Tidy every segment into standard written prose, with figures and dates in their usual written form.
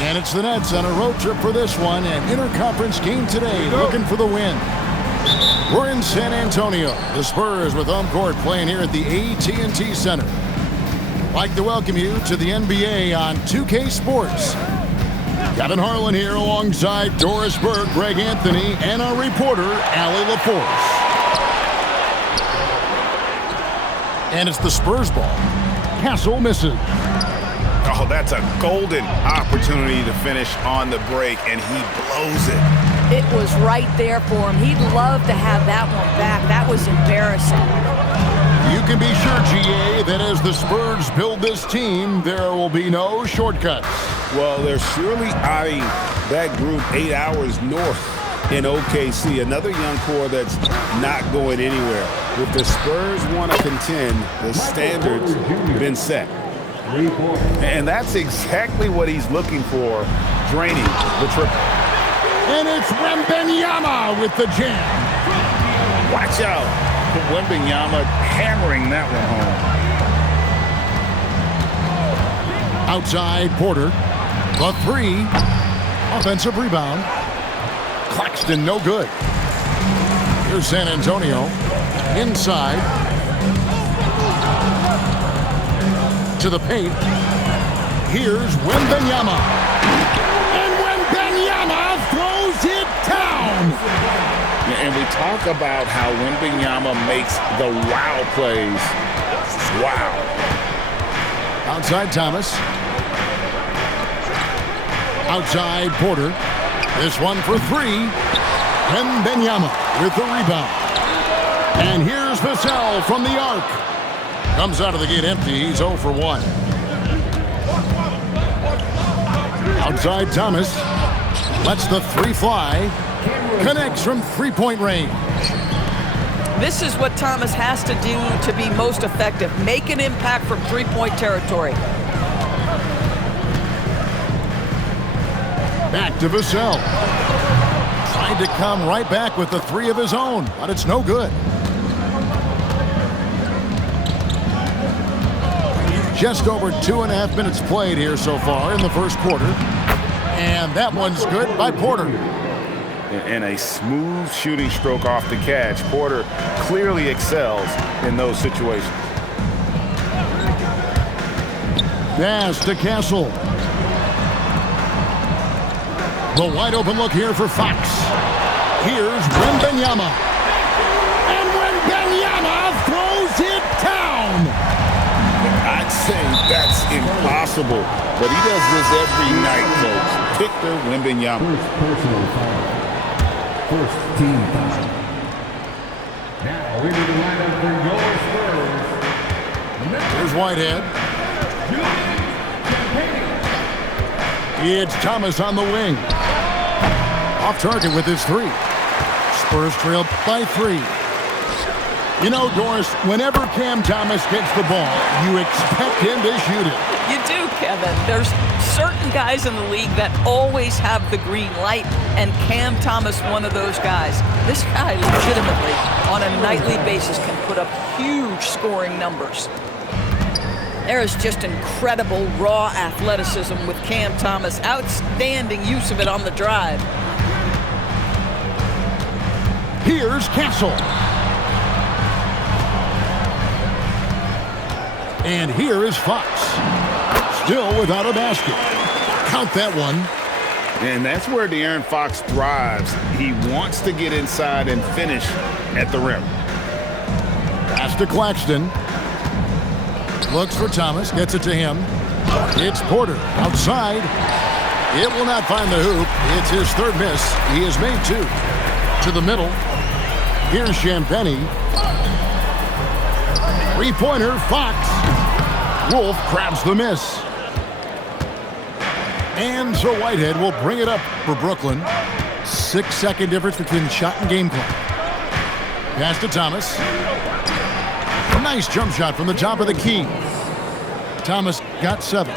And it's the Nets on a road trip for this one. An interconference game today, looking for the win. We're in San Antonio. The Spurs with home court playing here at the AT&T Center. I'd like to welcome you to the NBA on 2K Sports. Kevin Harlan here alongside Doris Burke, Greg Anthony, and our reporter, Allie LaForce. And it's the Spurs ball. Castle misses. Oh, that's a golden opportunity to finish on the break, and he blows it. It was right there for him. He'd love to have that one back. That was embarrassing. You can be sure, GA, that as the Spurs build this team, there will be no shortcuts. Well, they're surely eyeing that group 8 hours north in OKC. Another young core that's not going anywhere. If the Spurs want to contend, the standards have been set. And that's exactly what he's looking for, draining the triple. And it's Wembanyama with the jam. Watch out. Wembanyama hammering that one home. Outside, Porter. The three. Offensive rebound. Claxton, no good. Here's San Antonio. Inside. To the paint. Here's Wembanyama. And Wembanyama throws it down. And we talk about how Wembanyama makes the wow plays. Wow. Outside Thomas. Outside Porter. This one for three. Wembanyama with the rebound. And here's Vassell from the arc. Comes out of the gate empty. He's 0 for 1. Outside Thomas. Lets the three fly. Connects from three-point range. This is what Thomas has to do to be most effective. Make an impact from three-point territory. Back to Vassell. Trying to come right back with the three of his own, but it's no good. Just over 2.5 minutes played here so far in the first quarter. And that one's good by Porter. And a smooth shooting stroke off the catch. Porter clearly excels in those situations. Pass to Castle. The wide open look here for Fox. Here's Wembanyama. And Wembanyama throws it down. I'd say that's impossible, but he does this every night, folks. Victor Wembanyama. First personal foul. First team foul. Now into the lineup for your Spurs. Here's Whitehead. It's Thomas on the wing. Off target with his three. Spurs trail by 3. You know, Doris, whenever Cam Thomas gets the ball, you expect him to shoot it. You do, Kevin. There's certain guys in the league that always have the green light, and Cam Thomas, one of those guys. This guy legitimately, on a nightly basis, can put up huge scoring numbers. There is just incredible raw athleticism with Cam Thomas. Outstanding use of it on the drive. Here's Castle. And here is Fox. Still without a basket. Count that one. And that's where De'Aaron Fox thrives. He wants to get inside and finish at the rim. Pass to Claxton. Looks for Thomas. Gets it to him. It's Porter outside. It will not find the hoop. It's his third miss. He has made 2. To the middle. Here's Champagnie. Three-pointer, Fox. Wolf grabs the miss. And so Whitehead will bring it up for Brooklyn. 6-second difference between shot and game clock. Pass to Thomas. A nice jump shot from the top of the key. Thomas got 7.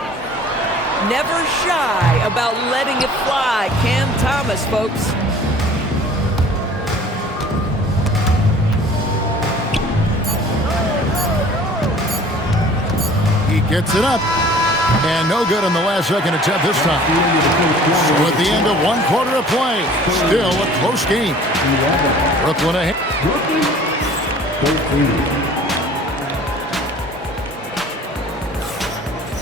Never shy about letting it fly. Cam Thomas, folks. He gets it up. And no good on the last second attempt this time. So at the end of one quarter of play, still a close game. Brooklyn ahead.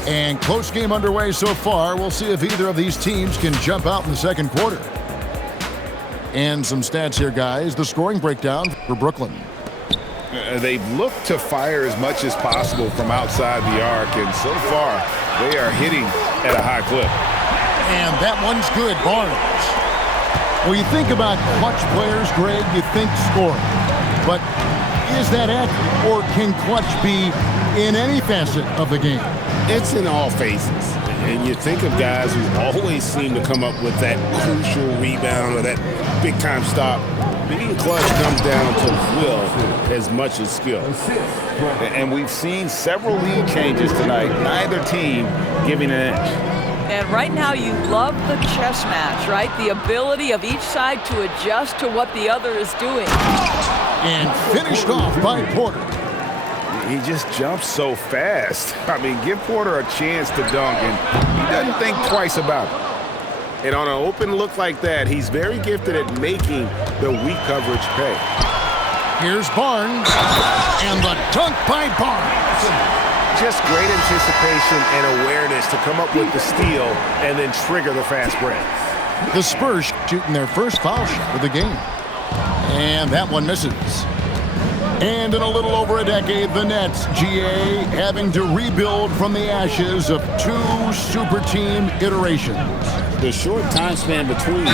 And close game underway so far. We'll see if either of these teams can jump out in the second quarter. And some stats here, guys. The scoring breakdown for Brooklyn. They've looked to fire as much as possible from outside the arc, and so far they are hitting at a high clip. And that one's good, Barnes. Well, you think about clutch players, Greg, you think scoring. But is that accurate, or can clutch be in any facet of the game? It's in all phases. And you think of guys who always seem to come up with that crucial rebound or that big-time stop. Being clutch comes down to will as much as skill. And we've seen several lead changes tonight, neither team giving an edge. And right now you love the chess match, right? The ability of each side to adjust to what the other is doing. And finished off by Porter. He just jumps so fast. I mean, give Porter a chance to dunk, and he doesn't think twice about it. And on an open look like that, he's very gifted at making the weak coverage pay. Here's Barnes, and the dunk by Barnes. Just great anticipation and awareness to come up with the steal and then trigger the fast break. The Spurs shooting their first foul shot of the game. And that one misses. And in a little over a decade, the Nets, GA, having to rebuild from the ashes of two super team iterations. The short time span between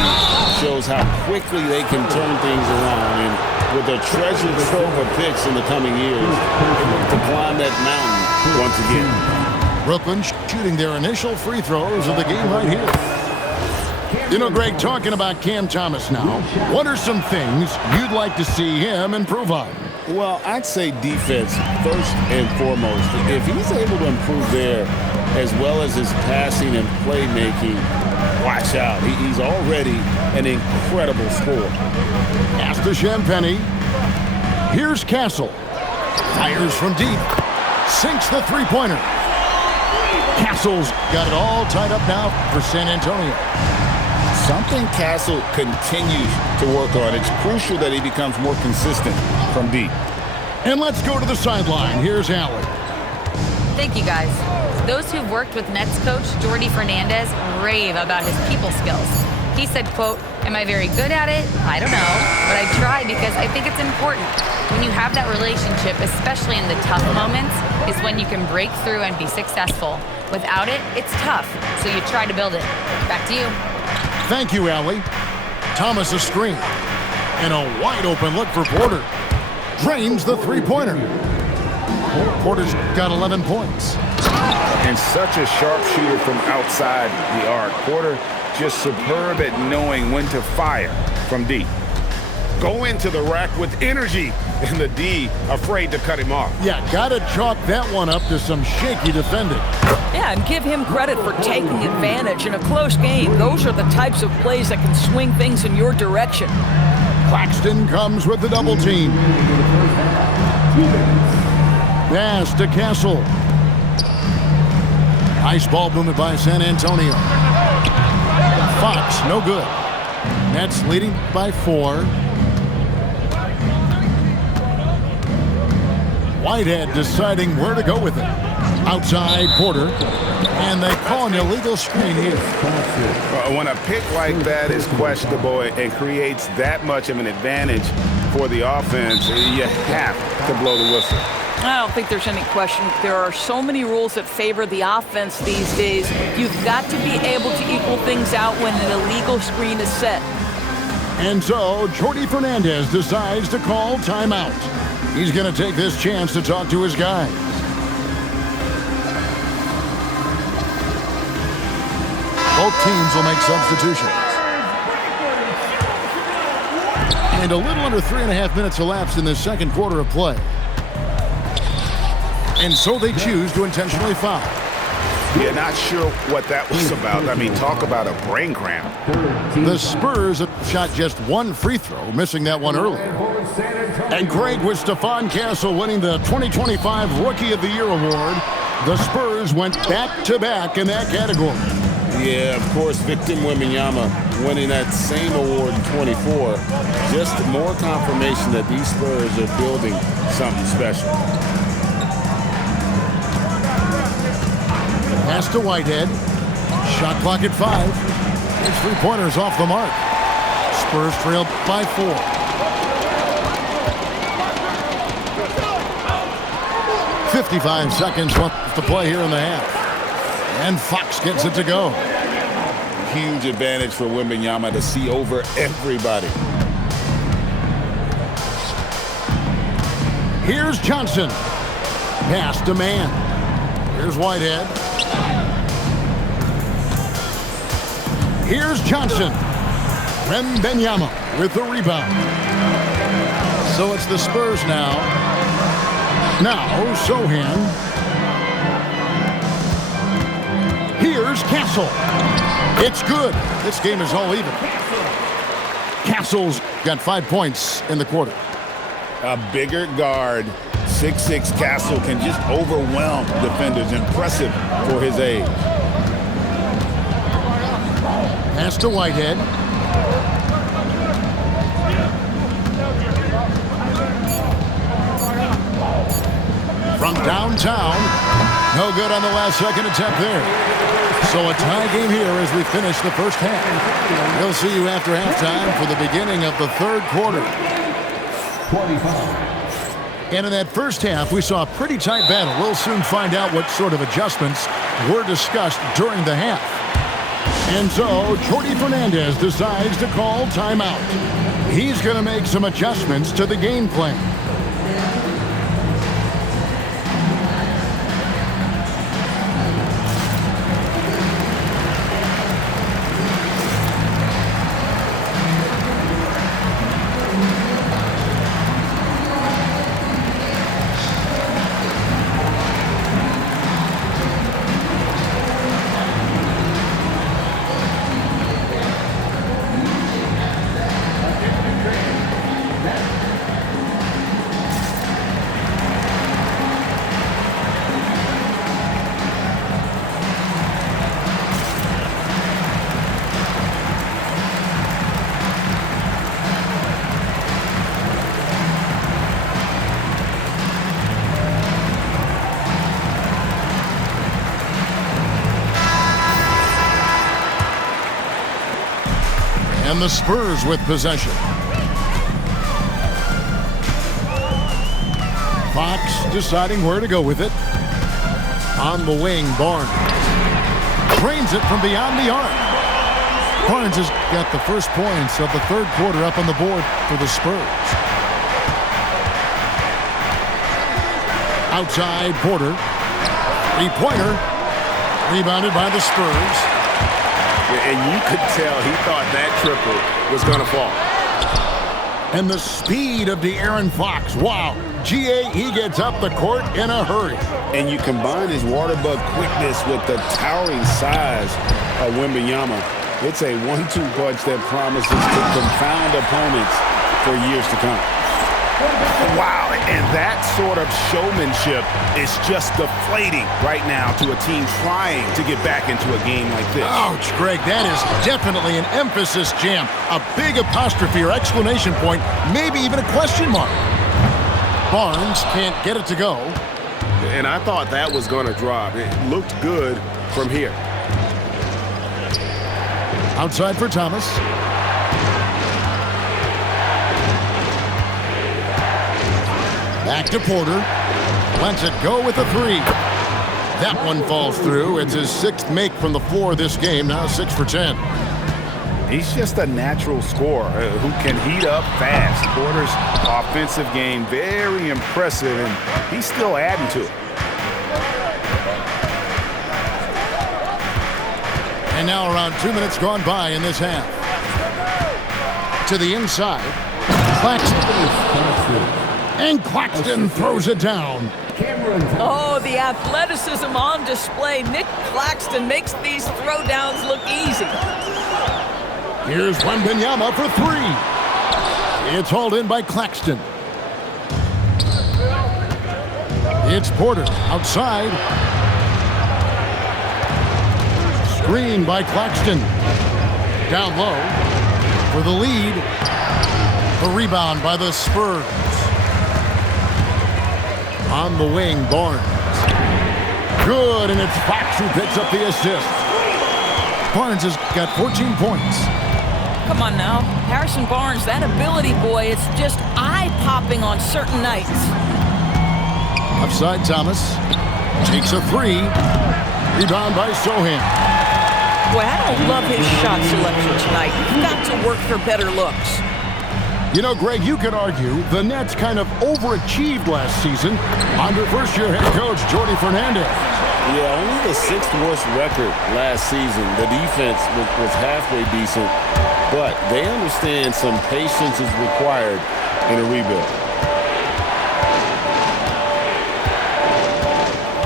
shows how quickly they can turn things around. And with a treasure trove of picks in the coming years, they look to climb that mountain once again. Brooklyn shooting their initial free throws of the game right here. You know, Greg, talking about Cam Thomas now, what are some things you'd like to see him improve on? Well, I'd say defense first and foremost. If he's able to improve there as well as his passing and playmaking, watch out. He's already an incredible scorer. After Champagnie, here's Castle. Fires from deep. Sinks the three-pointer. Castle's got it all tied up now for San Antonio. Something Castle continues to work on. It's crucial that he becomes more consistent from deep. And let's go to the sideline. Here's Allen. Thank you, guys. Those who've worked with Nets coach Jordi Fernandez rave about his people skills. He said, quote, "Am I very good at it? I don't know, but I try because I think it's important. When you have that relationship, especially in the tough moments, is when you can break through and be successful. Without it, it's tough, so you try to build it." Back to you. Thank you, Allie. Thomas a screen. And a wide open look for Porter. Drains the three-pointer. Porter's got 11 points. And such a sharp shooter from outside the arc. Porter just superb at knowing when to fire from deep. Go into the rack with energy, and the D afraid to cut him off. Yeah, gotta chalk that one up to some shaky defending. Yeah, and give him credit for taking advantage in a close game. Those are the types of plays that can swing things in your direction. Claxton comes with the double team. Pass to Castle. Nice ball movement by San Antonio. Fox, no good. Nets leading by 4. Whitehead deciding where to go with it. Outside Porter. And they call an illegal screen here. When a pick like that is questionable and creates that much of an advantage for the offense, you have to blow the whistle. I don't think there's any question. There are so many rules that favor the offense these days. You've got to be able to equal things out when an illegal screen is set. And so, Jordi Fernandez decides to call timeout. He's going to take this chance to talk to his guys. Both teams will make substitutions. And a little under 3.5 minutes elapsed in the second quarter of play. And so they choose to intentionally foul. Yeah, not sure what that was about. I mean, talk about a brain cramp. The Spurs have shot just one free throw, missing that one early. And Greg, with Stephon Castle winning the 2025 Rookie of the Year award, The Spurs went back-to-back in that category. Yeah, of course, Victor Wembanyama winning that same award in 24. Just more confirmation that these Spurs are building something special. Pass to Whitehead. Shot clock at 5. His three-pointers off the mark. Spurs trail by 4. "55 seconds left to play here in the half. And Fox gets it to go. Huge advantage for Wembanyama to see over everybody. Here's Johnson. Pass to man. Here's Whitehead. Here's Johnson. Wembanyama with the rebound. So it's the Spurs now. Now Sohan. Here's Castle. It's good. This game is all even. Castle's got 5 points in the quarter. A bigger guard, 6'6" Castle, can just overwhelm defenders. Impressive for his age. Pass to Whitehead. From downtown. No good on the last second attempt there. So a tie game here as we finish the first half. We'll see you after halftime for the beginning of the third quarter. 25. And in that first half, we saw a pretty tight battle. We'll soon find out what sort of adjustments were discussed during the half. And so, Jordi Fernandez decides to call timeout. He's going to make some adjustments to the game plan. And the Spurs with possession. Fox deciding where to go with it. On the wing, Barnes. Drains it from beyond the arc. Barnes has got the first points of the third quarter up on the board for the Spurs. Outside, Porter. Three-pointer. Rebounded by the Spurs. And you could tell he thought that triple was going to fall. And the speed of De'Aaron Fox. Wow. GA, he gets up the court in a hurry. And you combine his water bug quickness with the towering size of Wembanyama. It's a 1-2 punch that promises to confound opponents for years to come. Wow, and that sort of showmanship is just deflating right now to a team trying to get back into a game like this. Ouch, Greg, that is definitely an emphasis jam. A big apostrophe or exclamation point, maybe even a question mark. Barnes can't get it to go. And I thought that was going to drop. It looked good from here. Outside for Thomas. Back to Porter. Lets it go with a three. That one falls through. It's his sixth make from the floor this game. Now 6 for 10. He's just a natural scorer who can heat up fast. Porter's offensive game, very impressive, and he's still adding to it. And now around 2 minutes gone by in this half. To the inside. Claxton. And Claxton throws it down. Oh, the athleticism on display. Nick Claxton makes these throwdowns look easy. Here's Wembanyama for three. It's hauled in by Screen by Claxton. Down low for the lead. The rebound by the Spurs. On the wing, Barnes. Good, and it's Fox who picks up the assist. Barnes has got 14 points. Come on now. Harrison Barnes, that ability, boy, it's just eye-popping on certain nights. Upside Thomas. Takes a three. Rebound by Sohan. Boy, I don't love his shot selection tonight. You've got to work for better looks. You know, Greg, you could argue the Nets kind of overachieved last season under first-year head coach Jordi Fernandez. Yeah, only the 6th worst record last season. The defense was halfway decent, but they understand some patience is required in a rebuild.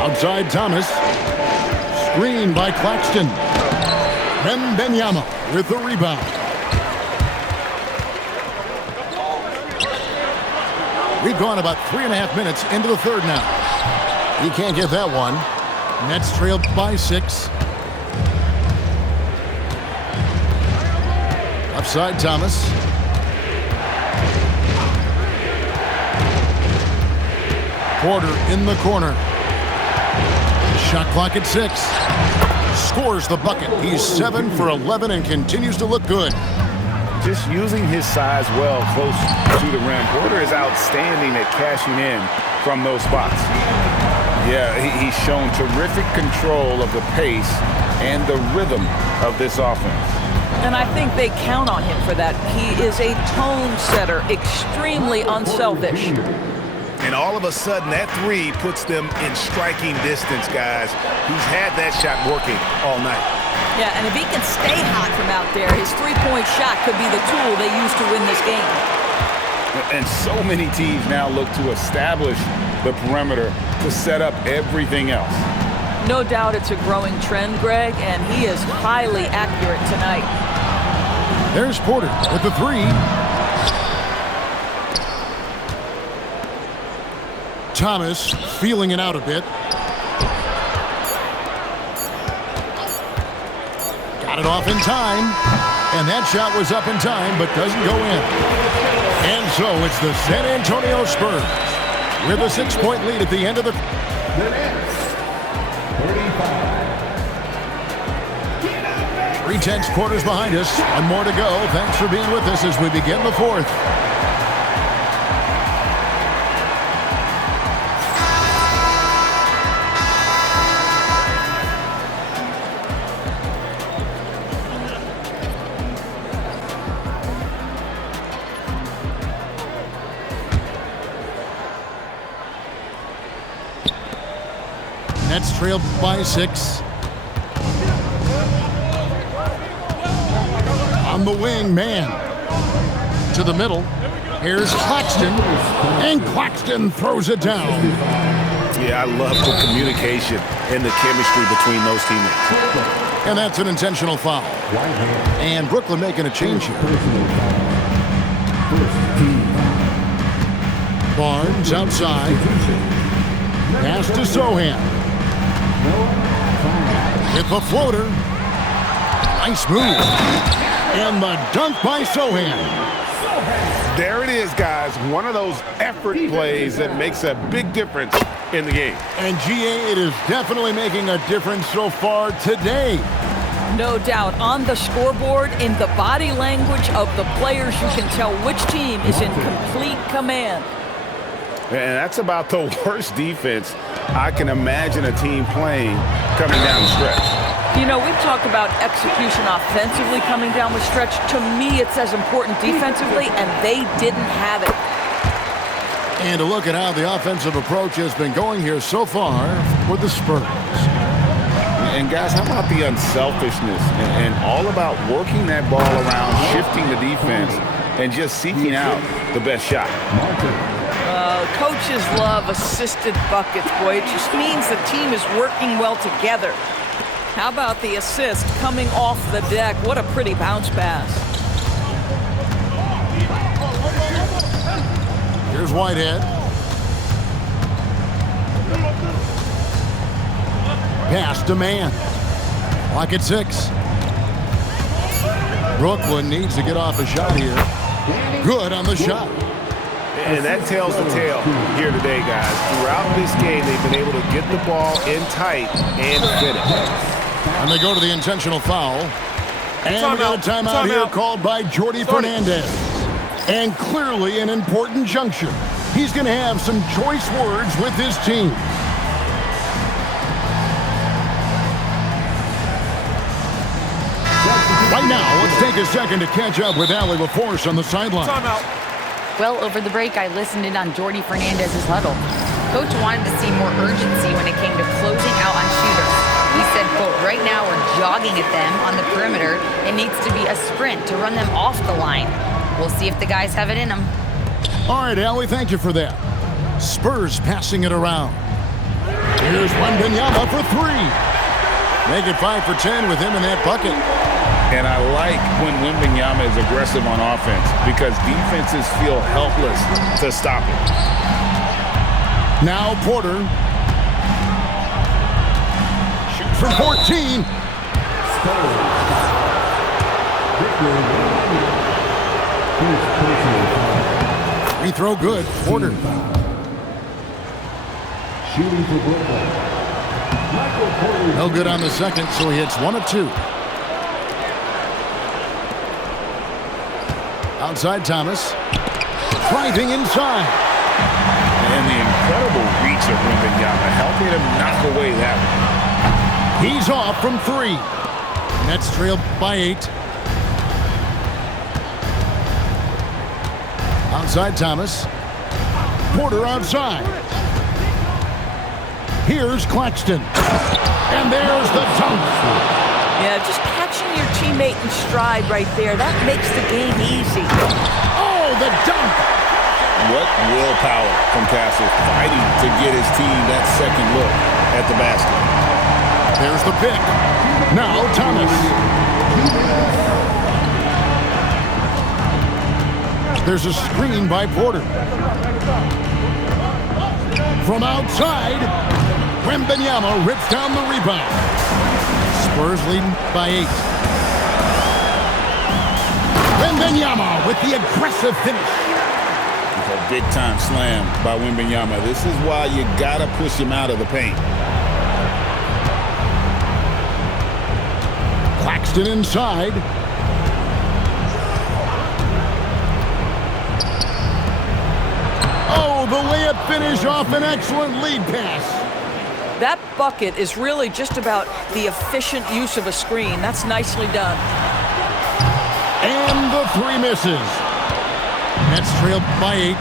Outside Thomas. Screen by Claxton. Wembanyama with the rebound. We've gone about 3.5 minutes into the third now. He can't get that one. Nets trailed by 6. Upside Thomas. Porter in the corner. Shot clock at 6. Scores the bucket. He's 7 for 11 and continues to look good. Just using his size well close to the rim. Porter is outstanding at cashing in from those spots. Yeah, he's shown terrific control of the pace and the rhythm of this offense. And I think they count on him for that. He is a tone setter, extremely unselfish. And all of a sudden, that three puts them in striking distance, guys. He's had that shot working all night. Yeah, and if he can stay hot from out there, his three-point shot could be the tool they use to win this game. And so many teams now look to establish the perimeter to set up everything else. No doubt it's a growing trend, Greg, and he is highly accurate tonight. There's Porter with the three. Thomas feeling it out a bit. Got it off in time. And that shot was up in time, but doesn't go in. And so it's the San Antonio Spurs with a 6-point lead at the end of the... The Nets, 35. 3/10 quarters behind us. One more to go. Thanks for being with us as we begin the fourth. Nets trailed by 6. On the wing, man. To the middle. Here's Claxton. And Claxton throws it down. Yeah, I love the communication and the chemistry between those teammates. And that's an intentional foul. And Brooklyn making a change here. Barnes outside. Pass to Sohan. With the floater. Nice move. And the dunk by Sohan. There it is, guys. One of those effort plays that makes a big difference in the game. And GA, it is definitely making a difference so far today. No doubt. On the scoreboard, in the body language of the players, you can tell which team is in complete command. And that's about the worst defense I can imagine a team playing coming down the stretch. You know, we've talked about execution offensively coming down the stretch. To me, it's as important defensively, and they didn't have it. And to look at how the offensive approach has been going here so far for the Spurs. And guys, how about the unselfishness and all about working that ball around, shifting the defense, and just seeking out the best shot. Coaches love assisted buckets, boy. It just means the team is working well together. How about the assist coming off the deck? What a pretty bounce pass. Here's Whitehead. Pass to man. Clock at 6. Brooklyn needs to get off a shot here. Good on the shot. And that tells the tale here today, guys. Throughout this game, they've been able to get the ball in tight and finish. And they go to the intentional foul. And we got a timeout here called by Jordi Fernandez. And clearly an important juncture. He's going to have some choice words with his team. Right now, let's take a second to catch up with Allie LaForce on the sideline. Well, over the break, I listened in on Jordi Fernandez's huddle. Coach wanted to see more urgency when it came to closing out on shooters. He said, quote, right now we're jogging at them on the perimeter. It needs to be a sprint to run them off the line. We'll see if the guys have it in them. All right, Allie, thank you for that. Spurs passing it around. Here's Wembanyama for 3. Make it 5 for 10 with him in that bucket. And I like when Wembanyama is aggressive on offense because defenses feel helpless to stop it. Now Porter. Shoots from 14. Free throw good. Porter. Shooting for Brooklyn. Michael Porter. No good on the second, so he hits 1 of 2. Outside Thomas. Driving inside. And the incredible reach of Wembanyama helping him knock away that one. He's off from 3. Nets trailed by 8. Outside Thomas. Porter outside. Here's Claxton. And there's the dunk. Yeah, just catching your teammate in stride right there. That makes the game easy. Oh, the dunk. What willpower from Castle, fighting to get his team that second look at the basket. There's the pick. Now Thomas. There's a screen by Porter. From outside, Wembanyama rips down the rebound. Spurs leading by 8. Wembanyama with the aggressive finish. A big-time slam by Wembanyama. This is why you gotta push him out of the paint. Claxton inside. Oh, the layup finish off an excellent lead pass. That bucket is really just about the efficient use of a screen. That's nicely done. And the 3 misses. Nets trailed by 8.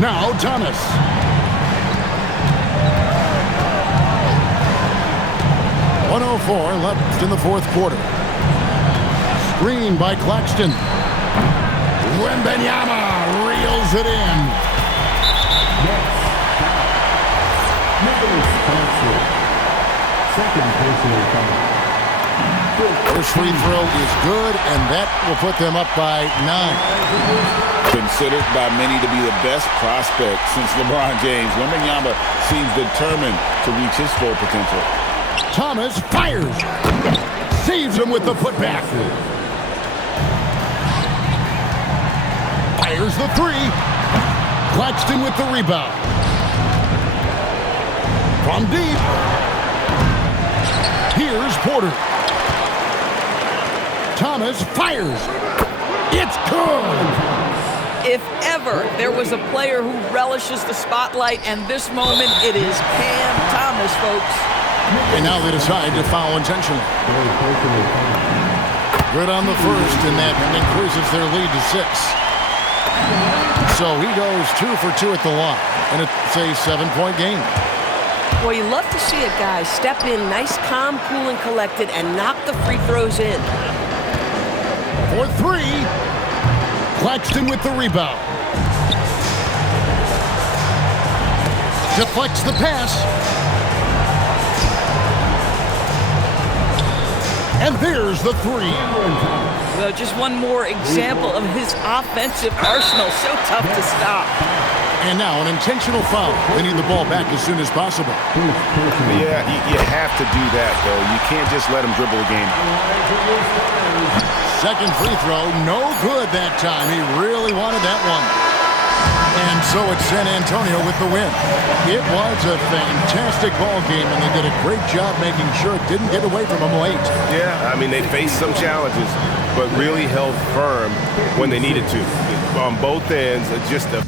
Now Thomas. .104 left in the 4th quarter. Screen by Claxton. Wembanyama reels it in. Second personal foul. First free throw is good, and that will put them up by 9. Considered by many to be the best prospect since LeBron James, Wembanyama seems determined to reach his full potential. Thomas fires. Saves him with the putback. Fires the 3. Claxton with the rebound. From deep. Here's Porter. Thomas fires. It's good. If ever there was a player who relishes the spotlight and this moment, it is Cam Thomas, folks. And now they decide to foul intentionally. Good on the first, and that increases their lead to 6. So he goes 2 for 2 at the line, and it's a 7-point game. Well, you love to see a guy step in nice, calm, cool, and collected and knock the free throws in. For 3. Claxton with the rebound. Deflects the pass. And there's the 3. Well, just one more example of his offensive arsenal. So tough to stop. And now an intentional foul. They need the ball back as soon as possible. Yeah, you have to do that, though. You can't just let them dribble the game. Second free throw, no good that time. He really wanted that one. And so it's San Antonio with the win. It was a fantastic ball game, and they did a great job making sure it didn't get away from them late. Yeah, I mean, they faced some challenges, but really held firm when they needed to. On both ends, just a